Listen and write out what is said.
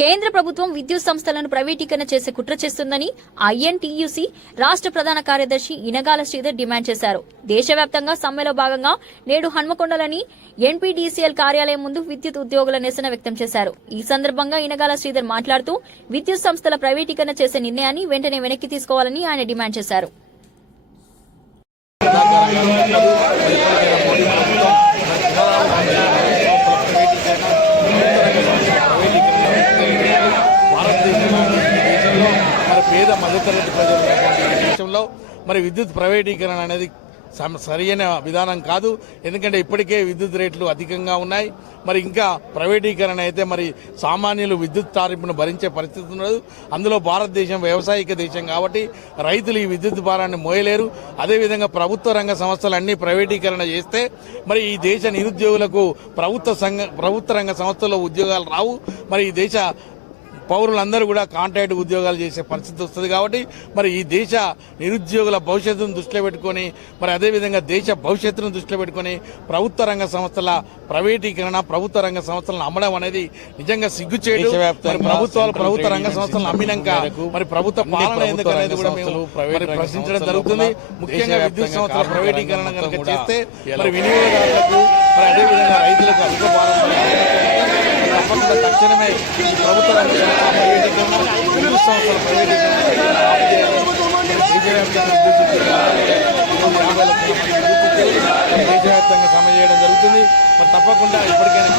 కేంద్ర ప్రభుత్వం విద్యుత్ సంస్థలను ప్రైవేటీకరణ చేసే కుట్ర చేస్తుందని ఐఎన్టీయూసీ రాష్ట్ర ప్రధాన కార్యదర్శి ఇనగాల శ్రీధర్ డిమాండ్ చేశారు. దేశవ్యాప్తంగా సమ్మెలో భాగంగా నేడు హన్మకొండలోని ఎన్పీడీసీఎల్ కార్యాలయం ముందు విద్యుత్ ఉద్యోగుల నిరసన వ్యక్తం చేశారు. ఈ సందర్భంగా ఇనగాల శ్రీధర్ మాట్లాడుతూ విద్యుత్ సంస్థల ప్రైవేటీకరణ చేసే నిర్ణయాన్ని వెంటనే వెనక్కి తీసుకోవాలని ఆయన డిమాండ్ చేశారు. పేద మధ్యతరగతి ప్రజల దేశంలో మరి విద్యుత్ ప్రైవేటీకరణ అనేది సరైన విధానం కాదు. ఎందుకంటే ఇప్పటికే విద్యుత్ రేట్లు అధికంగా ఉన్నాయి. మరి ఇంకా ప్రైవేటీకరణ అయితే మరి సామాన్యులు విద్యుత్ టారిఫ్ను భరించే పరిస్థితి ఉండదు. అందులో భారతదేశం వ్యవసాయక దేశం కాబట్టి రైతులు ఈ విద్యుత్ భారాన్ని మోయలేరు. అదేవిధంగా ప్రభుత్వ రంగ సంస్థలన్నీ ప్రైవేటీకరణ చేస్తే మరి ఈ దేశ నిరుద్యోగులకు ప్రభుత్వ రంగ సంస్థల్లో ఉద్యోగాలు రావు. మరి ఈ దేశ పౌరులందరూ కూడా కాంట్రాక్ట్ ఉద్యోగాలు చేసే పరిస్థితి వస్తుంది. కాబట్టి మరి ఈ దేశ నిరుద్యోగుల భవిష్యత్తును దృష్టిలో పెట్టుకొని మరి అదేవిధంగా దేశ భవిష్యత్తును దృష్టిలో పెట్టుకొని ప్రభుత్వ రంగ సంస్థల ప్రైవేటీకరణ ప్రభుత్వ రంగ సంస్థలను అమ్మడం అనేది నిజంగా సిగ్గుచేటు. ప్రభుత్వ రంగ సంస్థలను అమ్మినాక మరి ప్రభుత్వ పాలన ఎందుకు అనేది కూడా మేము ప్రశ్నించడం జరుగుతుంది. ముఖ్యంగా విద్యుత్ సంస్థల ప్రైవేటీకరణ కనుక చేస్తే మరి వినియోగదారులకు మరి అదేవిధంగా రైతులకు అధిక భారం తక్షణమే ప్రభుత్వ రంగ విద్యుత్ సంస్థల ప్రైవేటీకరణ దేశవ్యాప్తంగా సమ్మె చేయడం జరుగుతుంది. మరి తప్పకుండా ఇప్పటికైనా